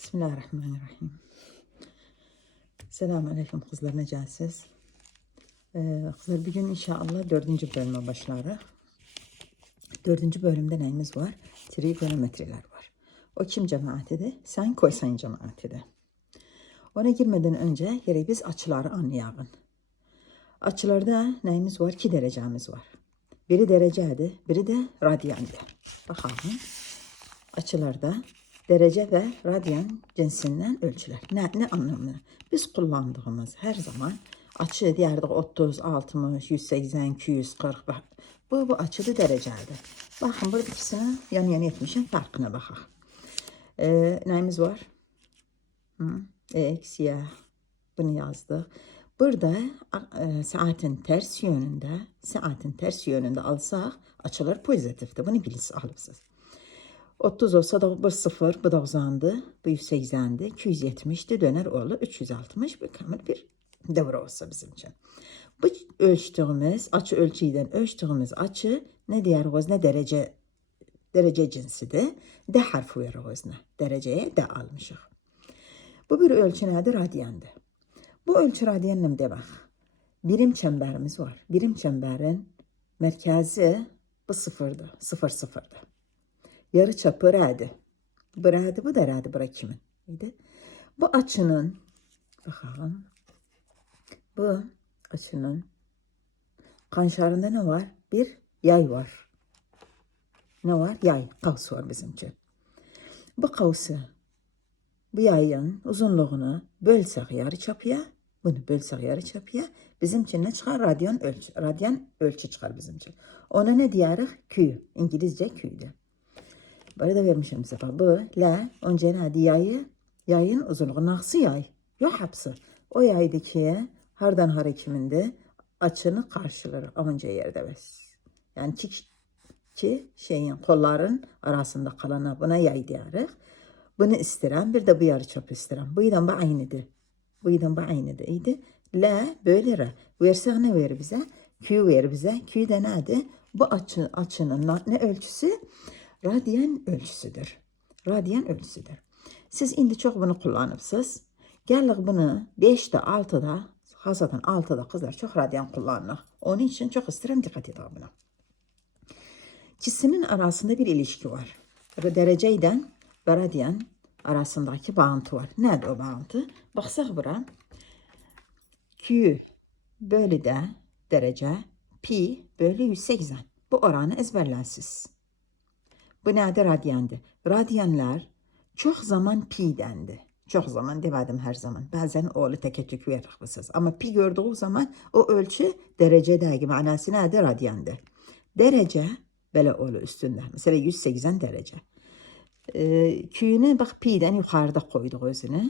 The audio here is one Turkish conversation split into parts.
Bismillahirrahmanirrahim. Selamun Aleyküm kızlar necəsiz? Ee, kızlar bugün inşallah dördüncü bölüme başlarıq. Dördüncü bölümde neyimiz var? Trigonometriler var. O kim cemaatidir? Sen koysan cemaatidir. Ona girmeden önce gerek biz açıları anlayalım. Açılarda neyimiz var? İki derecemiz var. Biri derecedir, biri de radyandır. Bakalım. Açılarda derece ve radyan cinsinden ölçüler. Ne, ne anlamına? Biz kullandığımız her zaman açı deyərdik 30, 60, 180, 240. Bak, bu, bu açılı derecedir. Bakın burada ikisini yan yana etmişim. Farkına bakaq. Ee, neyimiz var? Hı? X, Y. Bunu yazdık. Burada e, saatin ters yönünde, saatin ters yönünde alsaq açılar pozitifdir. Bunu bilirsiz, alıbsınız. 30 olsa da bu 0, bu 90'dı, bu 180'di, 270'di, döner olur 360, bu kamil bir devre olsa bizim için. Bu ölçtüğümüz, açı ölçüden ölçtüğümüz açı ne diyoruz, ne derece derece cinsidir. D harfi veriyoruz ne? Dereceye D almışıq. Bu bir ölçü nədir? Radyandır. Bu ölçü radyanla de bak. Birim çemberimiz var. Birim çemberin merkezi bu sıfırdı. Sıfır sıfırdı. Yarı çapı rədi. Bu rədi, bu da kimin? İdi. Bu açının bakalım. Bu açının kanşarında ne var? Bir yay var. Ne var? Yay. Kavs var bizimki. Bu kavsı bu yayın uzunluğunu bölsək yarı çapıya, bunu bölsək yarı çapıya, bizim ne çıkar? Radyan ölçü. Radyan ölçü çıkar bizim. Ona ne diyarıq? Q. İngilizce Q'dir. Böyle de vermişim bak. Bu, la, önce ne yayı? Yayın uzunluğu. Naksı yay. Yok hapsı. O yaydaki hardan hara kimindi? Açını karşılar. Amınca yerde bes. Yani ki, ki şeyin kolların arasında kalana buna yay diyarıq. Bunu istirəm. Bir de bu yarı çapı istirəm. Bu idən bu aynıdır. Bu idən bu aynıdır. İydi. La böyle ra. Versək ne verir bize? Q verir bize. Q de nedir? Bu açı, açının ne ölçüsü? Radyan ölçüsüdür. Radyan ölçüsüdür. Siz indi çok bunu kullanıpsınız. Gəllik bunu 5'də, 6'da, xasadan 6'da kızlar çok radyan kullanırıq. Onun için çok istirəm dikkat edin buna. İkisinin arasında bir ilişki var. Derece ile ve radyan arasındaki bağıntı var. Nedir o bağıntı? Baxsaq bura. Q bölü de derece pi bölü 180. Bu oranı ezberlənsiz. Bu nədir? Radyandır. Radyanlar çox zaman pi-dəndir. Çox zaman demədim hər zaman. Bəzən oğlu təkə tük veririk bu söz. Amma pi gördüğü zaman o ölçü derecədəki mənası nədir? Radyandır. Derece belə olur üstündə. Mesela 180 derece. Ee, Q'yu bax pi-dən yuxarıda qoyduq özünü.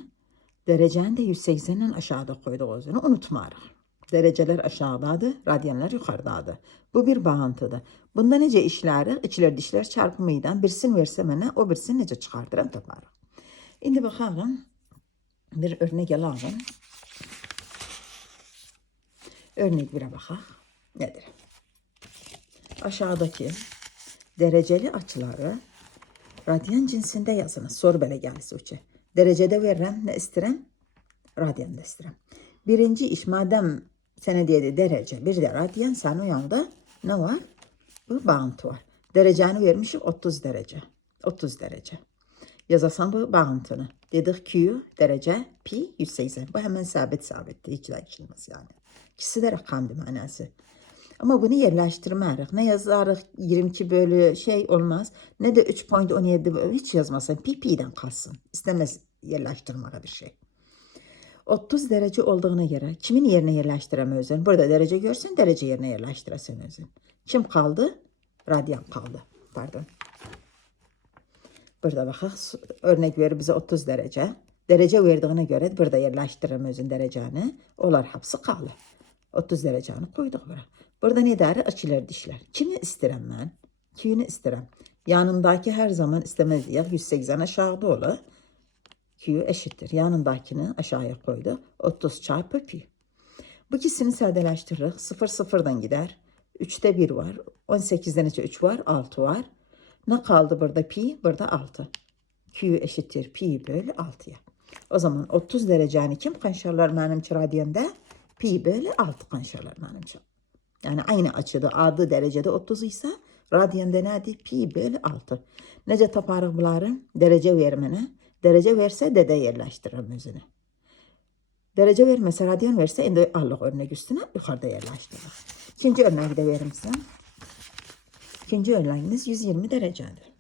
Derecəni də 180-dən aşağıda qoyduq özünü. Unutmarıq. Dereceler aşağıdadır, radyanlar yukarıdadır. Bu bir bağıntıdır. Bunda necə işlərik? İçlər dişlər çarpımı ilə birisini versə mənə, o birisini necə çıxardıram taparıq. İndi baxalım. Bir örnek alalım. Örnek bire baxaq. Nedir? Aşağıdaki dereceli açıları radyan cinsində yazınız. Soru belə gəlsə uçə. Derecədə verirəm, nə istirəm? Radyanda istirəm. Birinci iş, madem sənə deyədi derece, bir de radyan, sənin yanında ne var? Bu bağıntı var. Derecəni vermişik 30 derece. 30 derece. Yazasan bu bağıntını. Dedik Q derece pi 180. Bu hemen sabit sabitdir. Hiç değişilmez yani. İkisi de rakamdı manası. Ama bunu yerleştirmeyerek ne yazarıq 22 bölü şey olmaz ne de 3.17 bölü hiç yazmasan pi pi'den kalsın. İstemez yerleştirmeye bir şey. 30 derece olduğuna göre kimin yerine yerleştirem özün? Burada derece görsen derece yerine yerleştiresin özün. Kim kaldı? Radyan kaldı. Pardon. Burada baxaq, örnek verir bize 30 derece. Derece verdiğine göre burada yerleştirem özün dereceni. Onlar hepsi kaldı. 30 dereceni koyduk bura. Burada ne der? Açılar dişler. Kimi istirəm mən? Kimi istirəm? Yanındaki her zaman istemez diye 180 aşağıda olur. Q eşittir. Yanındakini aşağıya koydu. 30 çarpı pi. Bu ikisini sadeleştiririk. 0 sıfırdan gider. 3'te 1 var. 18'den içe 3 var. 6 var. Ne kaldı burada pi? Burada 6. Q eşittir pi bölü 6'ya. O zaman 30 dereceni kim qanşarlar mənimçi radyanda? Pi bölü 6 qanşarlar mənimçi. Yani aynı açıda adı derecede 30 ise radyanda nədir? Pi bölü 6. Necə taparıq bunları? Derece ver mənə. Derece verse dede yerleştiririm özünü. Derece vermese radyan verse indi allıq örnek üstüne yukarıda yerleştiririm. İkinci örneği de verim size. İkinci örneğimiz 120 derecedir.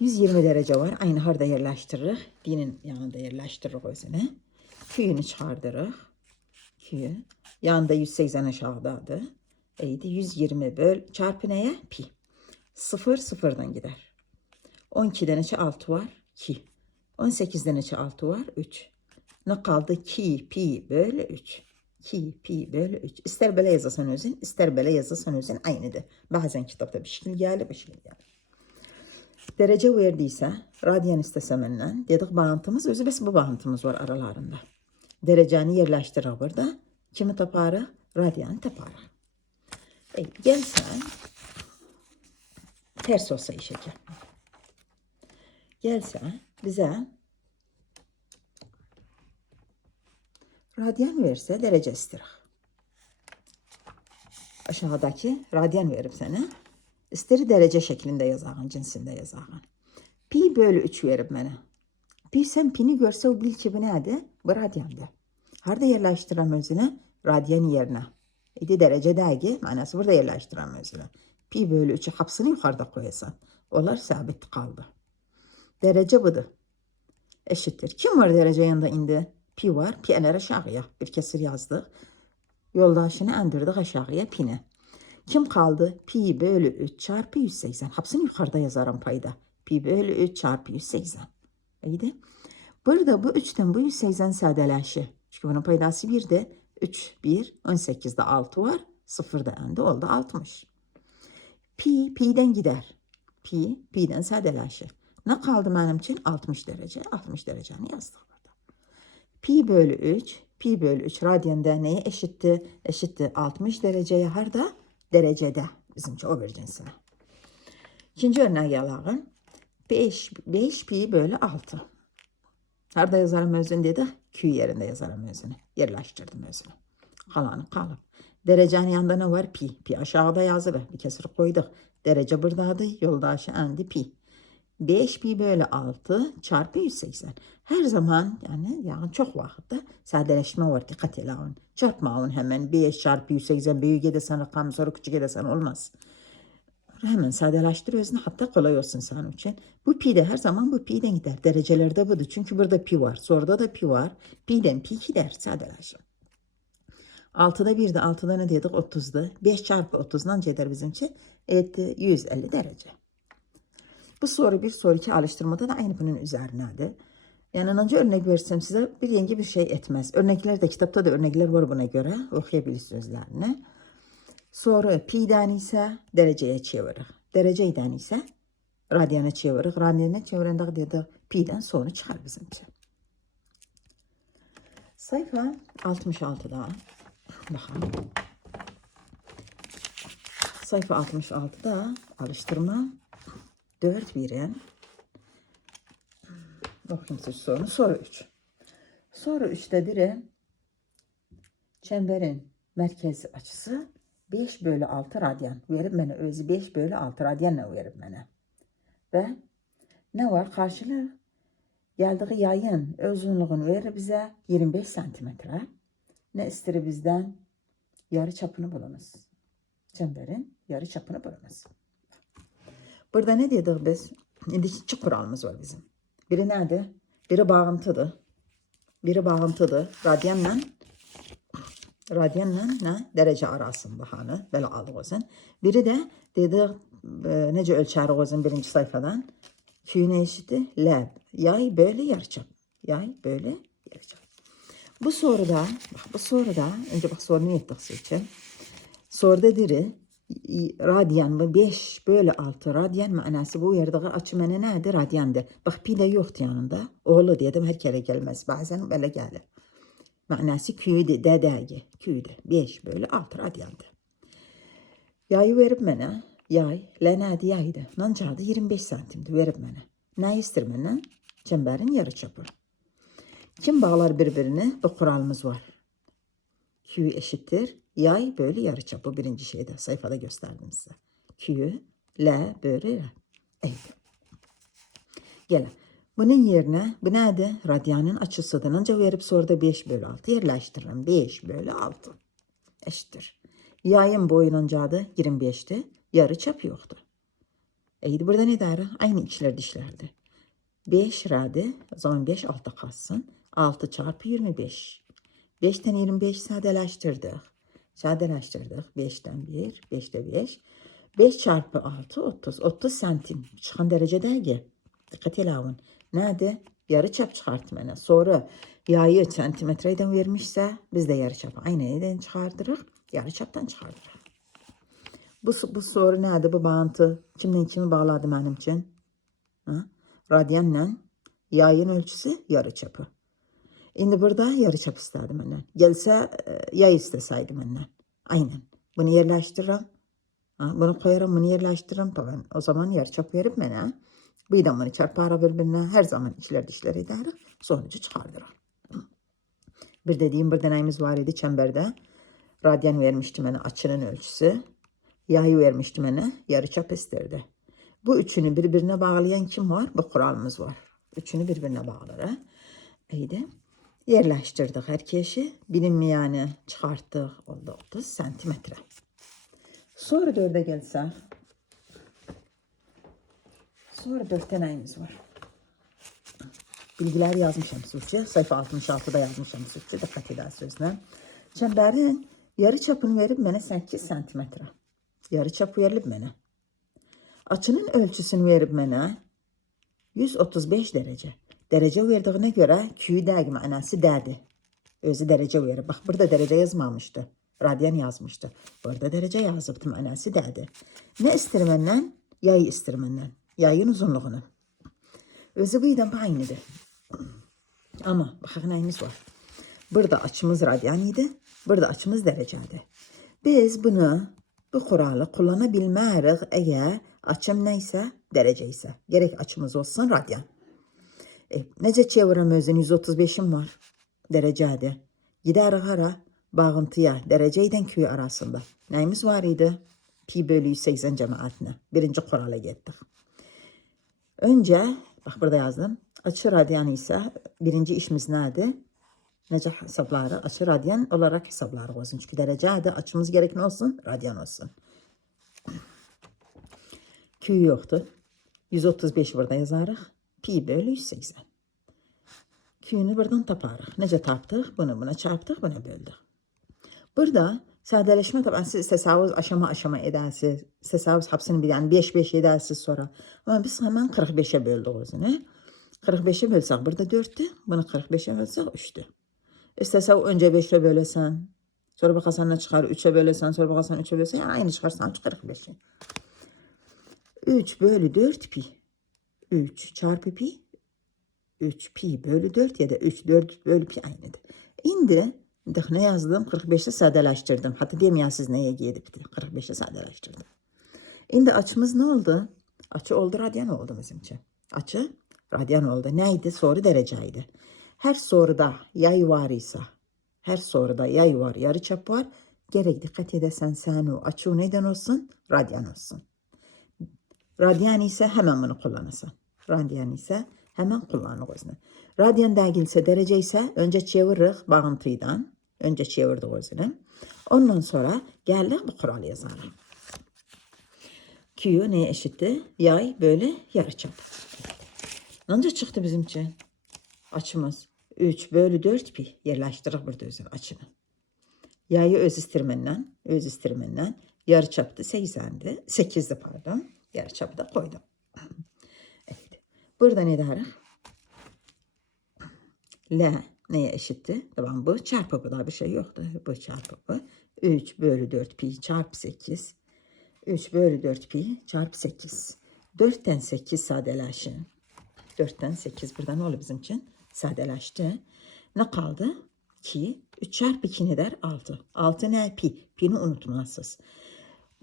120 derece var. Aynı harda yerleştiririk. Dinin yanında yerleştiririk özünü. Küyünü çıxardırıq. Küyü. Yanında 180 aşağıdadır. Eydi 120 böl çarpı neye? Pi. 0 sıfırdan gider. 12'den içi 6 var. 2. 18'den içi 6 var. 3. Ne kaldı? 2 pi bölü 3. 2 pi bölü 3. İster böyle yazasan özün, ister böyle yazasan özün aynıdır. Bazen kitapta bir şekil gelir, bir şekil gelir. Derece verdiyse, radyan istese məndən, dedik bağıntımız, özü bəs bu bağıntımız var aralarında. Derecəni yerləşdirək burada. Kimi taparıq? Radyanı taparıq. Ey, gəlsən, ters olsa işe gel. Gəlsən, bizə radyan versə derece istirək. Aşağıdaki radyan verib sənə. İstiri derece şeklinde yazağın, cinsinde yazağın. Pi bölü 3 verib mənə. Pi sən pini görsə o bil ki bu nədir? Bu radyandır. Harda yerləşdirəm özünə? Radyan yerinə. İdi derece dəqiq, mənası burada yerləşdirəm özünə. Pi bölü 3'ü hapsını yukarıda koyasan. Onlar sabit kaldı. Derece budur. Eşittir. Kim var derece yanında indi? Pi var. Pi ener aşağıya. Bir kesir yazdık. Yoldaşını endirdik aşağıya pini. Kim kaldı? Pi bölü 3 çarpı 180. Hapsını yukarıda yazarım payda. Pi bölü 3 çarpı 180. İyiydi. Burada bu 3'ten bu 180 sadeleşi. Çünkü bunun paydası 1'de. 3, 1, 18'de 6 var. 0'da endi oldu 60. Pi, pi'den gider. Pi, pi'den sadeleşir. Ne kaldı benim için? 60 derece. 60 dereceni yazdık burada. Pi bölü 3. Pi bölü 3 radyanda neye eşitti? Eşitti 60 dereceye harda? Derecede. Bizimki o bir cinsine. İkinci örneği alalım. 5, 5 pi bölü 6. Harda yazarım özünü dedi? Q yerinde yazarım özünü. Yerleştirdim özünü. Kalanı kalıp. Derecenin yanında ne var? Pi. Pi aşağıda yazılı. Bir kesir koyduk. Derece buradadır. Yoldaşı endi pi. 5 pi bölü 6 çarpı 180. Her zaman yani yani çok vakitte sadeleşme var dikkat edin. Çarpmayın hemen 5 çarpı 180 büyük edesen rakam sonra küçük edesen olmaz. Hemen sadeleştir özünü hatta kolay olsun senin için. Bu pi de her zaman bu pi'den gider. Derecelerde budur. Çünkü burada pi var. Soruda da pi var. Pi'den pi gider sadeleşir. 6'da 1'de 6'da ne dedik? 30'da. 5 çarpı 30'dan ceder bizimki. Etti 150 derece. Bu soru bir sonraki alıştırmada da aynı bunun üzerinedir. Yani önce örnek versem size bir yenge bir şey etmez. Örnekler de kitapta da örnekler var buna göre. Okuyabilirsiniz sözlerini. Sonra pi'den ise dereceye çevirir. Dereceyden ise radyana çevirir. Radyana çevirende dedi pi'den sonra çıkar bizimki. Sayfa 66'da bakalım. Sayfa 66'da alıştırma 4 birim. Bakayım siz sorunu. Soru 3. Soru 3'te biri çemberin merkez açısı 5 bölü 6 radyan. Verip bana özü 5 bölü 6 radyanla verip bana. Ve ne var? Karşılığı geldiği yayın uzunluğunu verir bize 25 santimetre. Ne istiri bizden? Yarı çapını bulunuz. Çemberin yarı çapını bulunuz. Burada ne dedik biz? Şimdi iki kuralımız var bizim. Biri nerede? Biri bağıntıdır. Biri bağıntıdır. Radyanla radyanla ne? Derece arasında hani böyle aldık o zaman. Biri de dedi e, nece ölçərik o zaman birinci sayfadan. Q ne eşittir? Lab. Yay böyle yarıçap. Yay böyle yarıçap. Bu soruda, bak bu soruda, önce bak sorunu ettik seçim. Soruda diri radyan ve 5 bölü 6 radyan manası bu yerde açı mənə nədir? Radyandır. Bax pi də yoxdur yanında. Oğlu dedim hər kere gelmez. Bazen belə gəlir. Manası Q'dir, dədəgi. Q'dir. 5 bölü 6 radyandır. Yayı verib mənə. Yay, lə nədir? Yaydır. Nancadı 25 santimdir verib mənə. Ne ister benden? Çemberin yarıçapı. Kim bağlar birbirini? Bu kuralımız var. Q eşittir. Yay böyle yarıçapı birinci şeyde sayfada gösterdim size. Q, L böyle R. Evet. Gelin. Bunun yerine bu nedir? Radyanın açısıdır. Önce verip sonra da 5 bölü 6 yerleştiririm. 5 bölü 6 eşittir. Yayın boyunca adı 25'ti. Yarı çap yoktu. E burada ne der? Aynı içler dişlerdi. 5 radi. O zaman 5 altta kalsın. 6 çarpı 25. 5'ten 25 sadeleştirdik. Sadeleştirdik. 5'ten 1, 5'te 5. 5 çarpı 6 30. 30 santim. Çıkan derece değil. Dikkat edin. Nerede? Yarı çap çıkartmana. Sonra yayı santimetreden vermişse biz de yarı çapı aynı neden çıkartırıq? Yarı çaptan çıkartırıq. Bu, bu soru nerede? Bu bağıntı kimden kimi bağladı benim için? Ha? Radyanla yayın ölçüsü yarı çapı. Şimdi burada yarı çap istedim benden. Gelse e, yay isteseydi benden. Aynen. Bunu yerleştiririm. Bunu koyarım, bunu yerleştiririm. Tamam. O zaman yarı çap verip bana. Bu idamını çarpar birbirine her zaman içler dişler eder. Sonucu çıkardırır. Bir dediğim bir deneyimiz var idi çemberde. Radyan vermişti bana açının ölçüsü. Yayı vermişti bana yarı çap isterdi. Bu üçünü birbirine bağlayan kim var? Bu kuralımız var. Üçünü birbirine bağlar. İyiydi. Yerleştirdik herkesi. Bilinmeyeni çıkarttık. Oldu 30 santimetre. Sonra dörde gelsek. Sonra dört deneyimiz var. Bilgiler yazmışım Türkçe. Sayfa 66'da yazmışım Türkçe. Dikkat eder sözüne. Çemberin yarı çapını verip bana 8 santimetre. Yarı çapı verilip bana. Açının ölçüsünü verip bana 135 derece. Derece verdiğine göre Q dergi manası derdi. Özü derece verir. Bak burada derece yazmamıştı. Radyan yazmıştı. Burada derece yazıbdı manası derdi. Ne? Yayı isterim benden. Yayın uzunluğunu. Özü bu idam aynıdır. Ama bakın neyimiz var. Burada açımız radyan idi. Burada açımız dereceydi. Biz bunu bu kuralı kullanabilmeliyiz eğer açım neyse derece ise. Gerek açımız olsun radyan. E, necə çevirəm özün 135'im var. Derecədir. Gider hara bağıntıya derece ile Q arasında. Neyimiz var idi? Pi bölü 180 cemaatine. Birinci kurala gittik. Önce bak burada yazdım. Açı radyan ise birinci işimiz nedir? Necə hesabları? Açı radyan olarak hesabları olsun. Çünkü derecədir. Açımız gerek ne olsun? Radyan olsun. Q yoktur. 135 burada yazarıq. Pi bölü 180. Q'nu buradan taparıq. Necə tapdıq? Bunu buna çarpdıq, buna böldük. Burada sadeleşme tabii siz istesavuz aşama aşama edersiniz. İstesavuz hepsini bir yani 5 5 edersiniz sonra. Ama biz hemen 45'e böldük özünü. 45'e bölsek burada 4'tü. Bunu 45'e bölsek 3'tü. İstesev önce 5'e bölesen. Sonra bakasan ne çıkar? 3'e bölesen. Sonra bakasan 3'e bölesen. Yani aynı çıkarsan 45'e. 3 bölü 4 pi. 3 çarpı pi 3 pi bölü 4 ya da 3 4 bölü pi aynıdır. İndi ne yazdım? 45'i sadeleştirdim. Hatta demeyəsiniz neye gedibdi? 45'i sadeleştirdim. İndi açımız ne oldu? Açı oldu radyan oldu bizim için. Açı radyan oldu. Neydi? Soru dereceydi. Her soruda yay var ise, her soruda yay var, yarıçap var. Gerek dikkat edesen sen o açı neyden olsun? Radyan olsun. Radyan ise hemen bunu kullanırsın. Radyan ise hemen kullanır özünü. Radyan değilse derece ise önce çeviririk bağıntıydan. Önce çevirdik özünü. Ondan sonra geldik bu kuralı yazarız. Q neye eşitti? Yay böyle yarıçap. Nanca çıktı bizim için? Açımız 3 bölü 4 pi. Yerleştirdik burada özünü açını. Yayı öz istirmenden, öz istirmenden yarı çaptı 80'di. 8'di pardon. Yarı çapı da koydum. Burada ne derik? L neye eşitti? Tamam bu çarpı bu da bir şey yoktu. Bu çarpı bu. 3 bölü 4 pi çarpı 8. 3 bölü 4 pi çarpı 8. 4'ten 8 sadeleşin. 4'ten 8 burada ne oldu bizim için? Sadeleşti. Ne kaldı? 2. 3 çarpı 2 ne der? 6. 6 ne? Pi. Pi'ni unutmazsınız.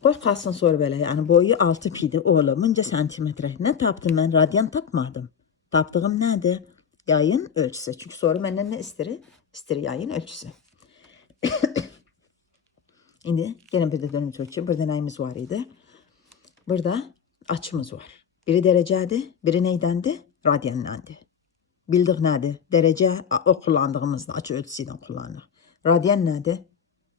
Qoy qalsın sonra belə. Yəni boyu 6 pidi oğlum. Mince santimetre. Ne tapdım ben? Radyan tapmadım. Tapdığım nədir? Yayın ölçüsü. Çünkü sonra məndən nə istiri? İstiri yayın ölçüsü. İndi gene bir de dönüp ölçü. Burada nəyimiz var idi? Burada açımız var. Biri derecədir, biri neydendi? Radyanlandı. Bildik nədir? Dərəcə o kullandığımızda açı ölçüsü ilə kullanırıq. Radyan nədir?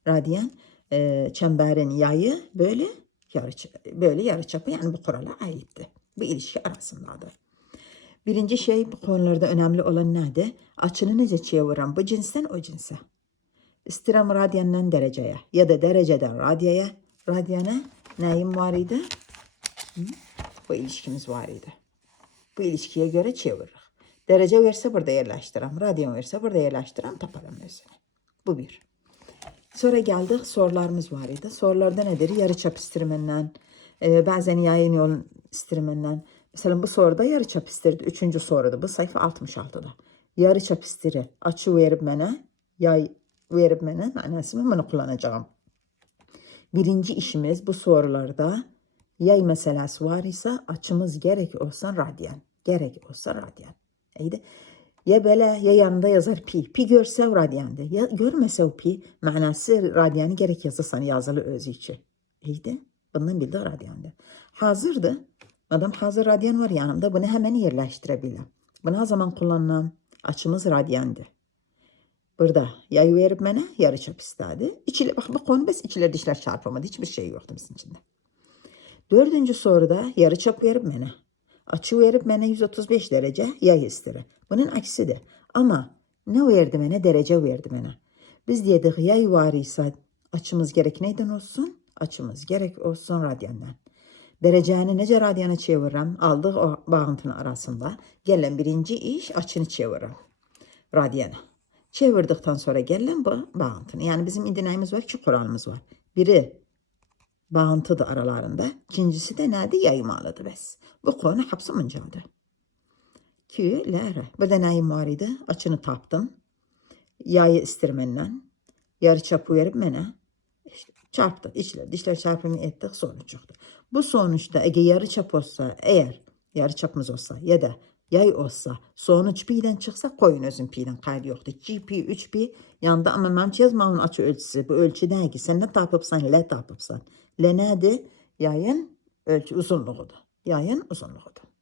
Radyan e, çemberin yayı böyle yarı böyle yarı çapı yani bu kurala aittir. Bu ilişki arasındadır. Birinci şey bu konularda önemli olan nedir? Açını necə çevirirəm bu cinsten o cinse. İstirəm radyandan dereceye ya da dereceden radyaya. Radyana nəyim var idi? Bu ilişkimiz var idi. Bu ilişkiye göre çeviririk. Derece verse burada yerleştirəm. Radyan verse burada yerleştirəm. Taparım özünü. Bu bir. Sonra geldik sorularımız var idi. Sorularda nedir? Yarıçap istirmenden, e, bazen yayın yolun istirmenden. Mesela bu soruda yarıçap istirdi. Üçüncü soruda. Bu sayfa 66'da. Yarıçap istiri. Açı verip mənə, yay verip mənə, mənasını bunu kullanacağım. Birinci işimiz bu sorularda yay meselesi var ise açımız gerek olsa radyan. Gerek olsa radyan. İyiydi. Ya belə ya yanında yazar pi. Pi görsə radyandır. Ya görməsə o pi mənası radyanı gerek yazasan yazılı özü için. İyiydi. Bundan bildi radyandır. Hazırdır. Madem hazır radyan var yanımda bunu hemen yerleştirebilirim. Bunu her zaman kullanılan açımız radyandır. Burada yay verip mənə yarıçap istedi. İçili, bak bu konu bes içiler dişler çarpamadı. Hiçbir şey yoktu bizim içinde. Dördüncü soruda yarıçap verip mənə. Açı verip mənə 135 derece yay istiri. Bunun aksidir. Ama ne verdi mənə? Derece verdi mənə. Biz dedik yay var ise açımız gerek neyden olsun? Açımız gerek olsun radyandan. Derecəni necə radyana çevirirəm? Aldıq o bağıntının arasında. Gələn birinci iş açını çevirirəm. Radyana. Çevirdikten sonra gələn bu bağıntını. Yani bizim indi nəyimiz var? İki kuralımız var. Biri bağıntıdır aralarında. İkincisi de nədir? Yaymalıdır bəs. Bu konu hapsı mıncadır. Ki, lərə. Burada nəyim var idi? Açını tapdım. Yayı istirmenden. Yarı çapı verip mənə çarptı. İçler, dişler çarpımı ettik sonuç çıktı. Bu sonuçta eğer yarı çap olsa, eğer yarı çapımız olsa ya da yay olsa sonuç pi'den çıksa koyun özün pi'den kaydı yoktu. 2pi, 3pi yanında ama mən yazmamın açı ölçüsü. Bu ölçü değil ki sen ne tapıpsan, le tapıpsan. Le nedir? Yayın ölçü uzunluğudur. Yayın uzunluğudur.